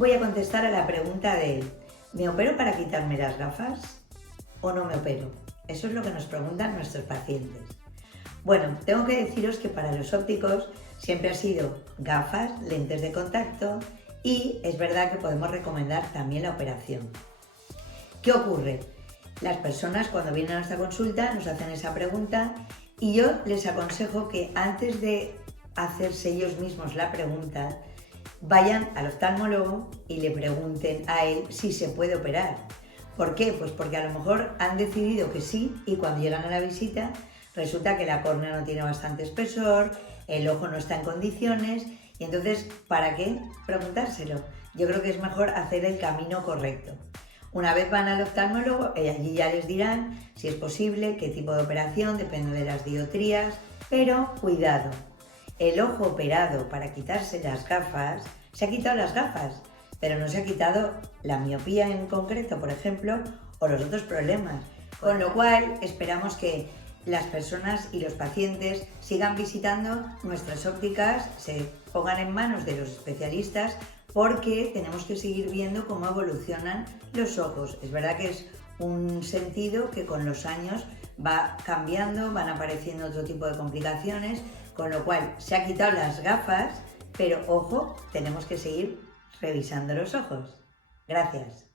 voy a contestar a la pregunta de ¿me opero para quitarme las gafas o no me opero? Eso es lo que nos preguntan nuestros pacientes. Bueno, tengo que deciros que para los ópticos siempre ha sido gafas, lentes de contacto y es verdad que podemos recomendar también la operación. ¿Qué ocurre? Las personas cuando vienen a nuestra consulta nos hacen esa pregunta y yo les aconsejo que antes de hacerse ellos mismos la pregunta, vayan al oftalmólogo y le pregunten a él si se puede operar. ¿Por qué? Pues porque a lo mejor han decidido que sí y cuando llegan a la visita resulta que la córnea no tiene bastante espesor, el ojo no está en condiciones y entonces, ¿para qué preguntárselo? Yo creo que es mejor hacer el camino correcto. Una vez van al oftalmólogo, allí ya les dirán si es posible, qué tipo de operación, depende de las dioptrías, pero cuidado, el ojo operado para quitarse las gafas, se ha quitado las gafas, pero no se ha quitado la miopía en concreto, por ejemplo, o los otros problemas, con lo cual esperamos que las personas y los pacientes sigan visitando nuestras ópticas, se pongan en manos de los especialistas porque tenemos que seguir viendo cómo evolucionan los ojos. Es verdad que es un sentido que con los años va cambiando, van apareciendo otro tipo de complicaciones, con lo cual se ha quitado las gafas, pero ojo, tenemos que seguir revisando los ojos. Gracias.